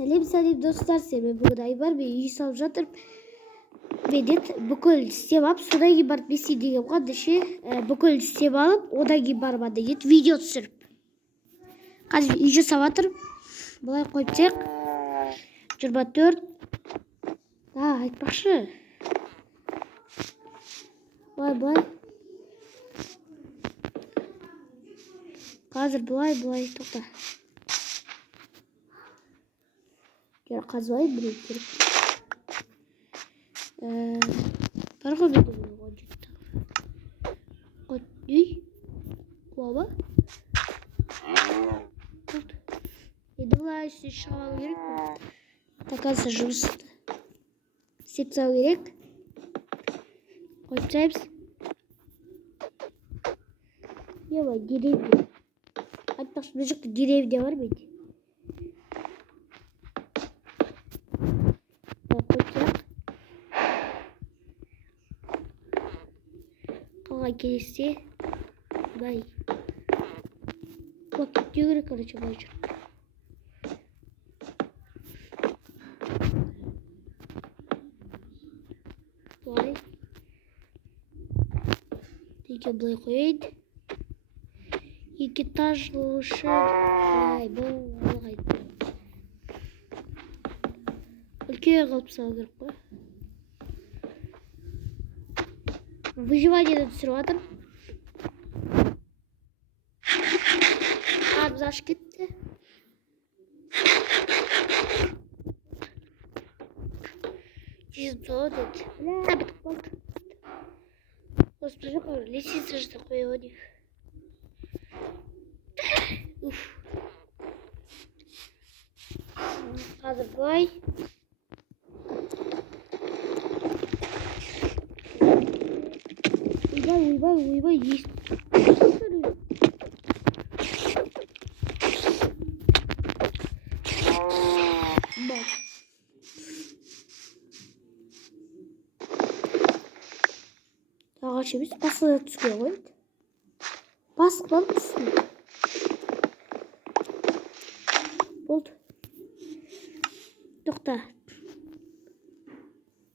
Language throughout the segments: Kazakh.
Сәлем достар, сені бүгін Айбар мен үй салып жатыр. Медет бүкіл істеп алып, содан кейін барып бесей деген қойды ше. Бүкіл істеп алып, одан кейін барып анда ет видео түсіріп. Қазір үй жасап жатыр. Бұлай қойып тек 24. Айтпақшы. Бұлай. Қазір бұлай тоқта. Қазбай біреу керек.Арға бедемін оған жетті. Қойт, үй. Қуаба. Енді бұлай үстіне шыға алу керек пе? Таканса жұмысты. Істеп салу керек. Қойып тастаймыз. Ева, деревня. Айтпақшы, бұл жақта деревня бар менде. Қалған келесте бай. Уақыт кетпеу керек, короче, бай жүр. Былай. Деке былай қойды. Екі этаж ұшы. Былай, бұл қайды. Үлкен қалып салу керек қой. Выживание түсіріп жатыр. Біз ашып кетті. Чизм соғады еді. Бітіп қалды. Осы бір жаққа лестница жасап қойып өдек. Қазір былай. Ойбай, есть. Бак. Ағаш емес, басына түске қойды. Басықтан түсін. Болды. Тоқта.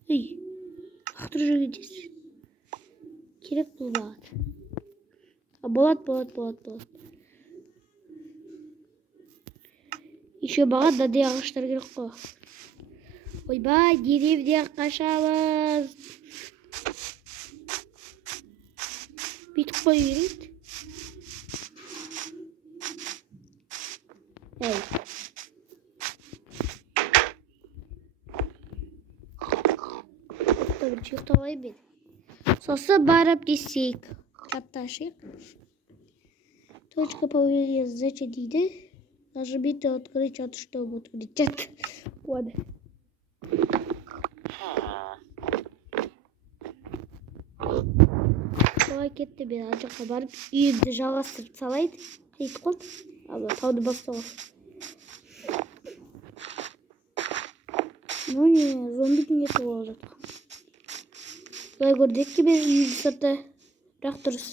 Ақтыр жүргендес. Керек бұл бағыт. Болады. Еще бағыт даде ағаштар керек қой. Ойбай, деревня қашамыз. Бүйтіп қой керек. Бірінші ұқталай бен. Сосы барып десейік. Чатта ашайық. Точка появления задача дейді. Нажмите открыть чат, чтобы открыть чат. Ладно. Солай кетті мен ана жаққа барып үйімді жалғастырып салайды. Қайтып қалды. Ал тауды бастауға. Ну не, зомби нету болып жатқан. Былай көрдік ке мен үйді сырты. Бірақ дұрыс.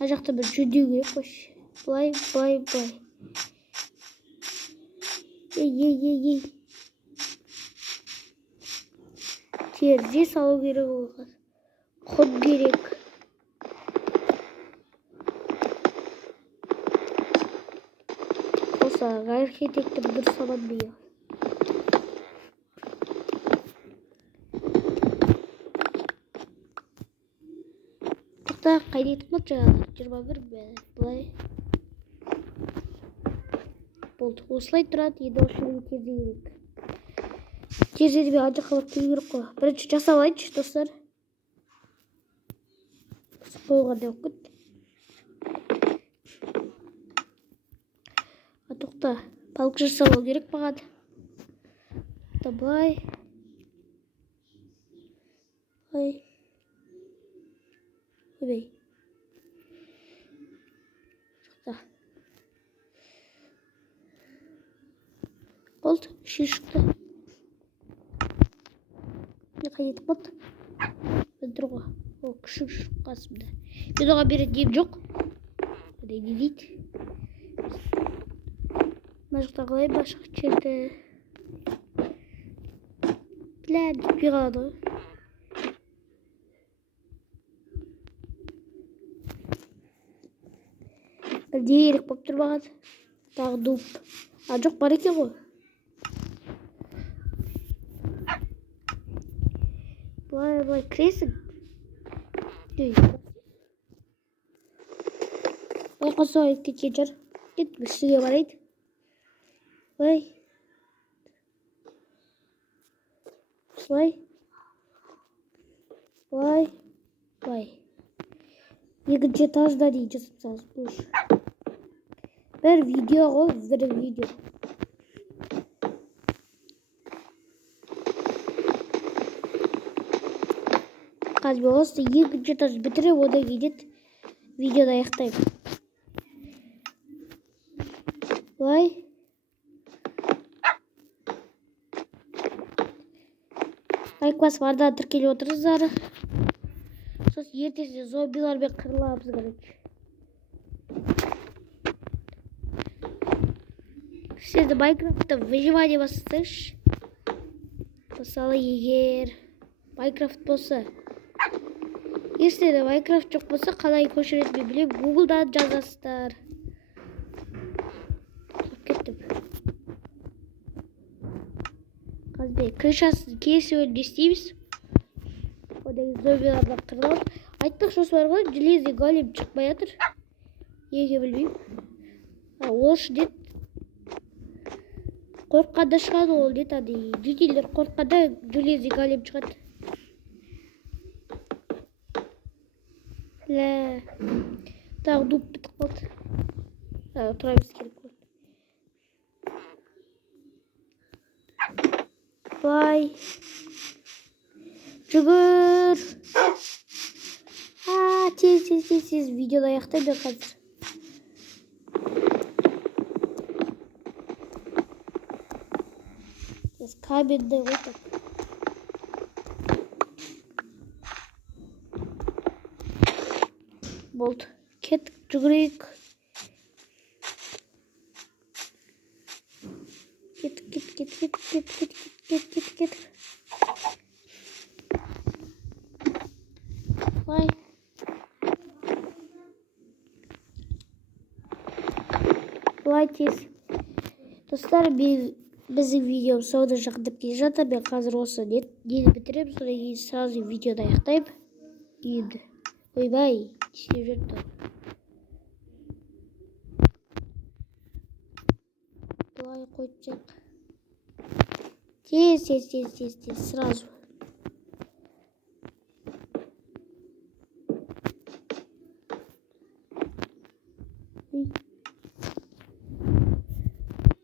Ана жақта бір жөндеу керек қойшы. Былай. Ей. Терезе салу керек олға. Құм керек. Осы архитектор дұрыс салады бейі. Қайда етіп қылды жағалар? 21 бәді. Бұлай. Болды. Осылай тұрады. Еді осылай терезе керек. Терезеде бе ажы қалап келу керек қой. Бірінші жасап алайыншы, достар. Қойғанда өкіт. Тоқта. Балық жасалу керек бағады. Бұлай. Ойбай. Шықта. Болды. Шықта. Ne kaydet bot. Ben durga. O küçük kasımda. Biz ona bir diyeyim yok. Hadi gidit. Başka kolay başka çirdi. Bilen bir kaldı. Bir diyerek bop durmadı. Tағы dup. Acık var eкен ғой. Vay kresin. Değil. Vay kasa ayıp geçer. Git bir şeye varaydı. Vay. Vay. Vay. Vay. Екінші этажда дейді жасап бұл. Bir video ғой, bir video. Қазір болса екінші этаж бітіріп, одан кейін видеода аяқтаймын. Vay. Айкбас барда тіркеліп отырсыздар. Сосын ертесіне зомбилармен қырыламыз короче. Сізді Майнкрафтта выживание бастасаңыз, мысалы егер Майнкрафт болса, егер Майнкрафт жоқ болса, қалай көшіретінін білемін, Google'дан жазасыздар. Кеттім. Қазір крышасын кесіп не істейміз? Одан зомбилардан қырыламыз. Айтпақшы бар ғой, железный голем шықпай жатыр. Неге білмеймін. Ол үшін деді. Қорққанда шығады ол деді, жителер қорққанда железный голем шығады. Лә. Тағы дуп бітіп қалды. Отырамыз керек болды. Vay. Жүгір. Тез videoda аяқтаймын ben қазір. Каменный выпад. Болды. Кеттік, жүгірейік. Кеттік. Vay. Vay tez. Dostlar, біздің видео соңына жақындап келе жатыр. Мен қазір осы нені бітіремін, содан кейін сразу видеода аяқтаймын. Енді. Ойбай, істеп жүрді. Былай қойсақ. Тез, сразу.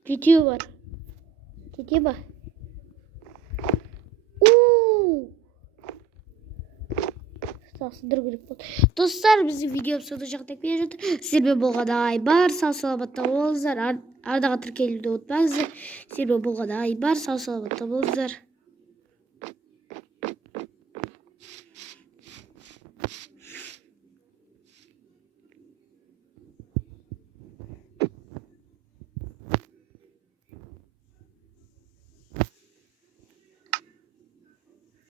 Жетеу бар. Кете ба? Сақсындыру керек болды. Достар, біздің видео соңына жақындап келе жатыр. Сіздермен болғанда Айбар, сау саламатта болыңыздар. Арнаға тіркелуді ұмытпаңыздар. Сіздермен болғанда Айбар, сау саламатта болыңыздар.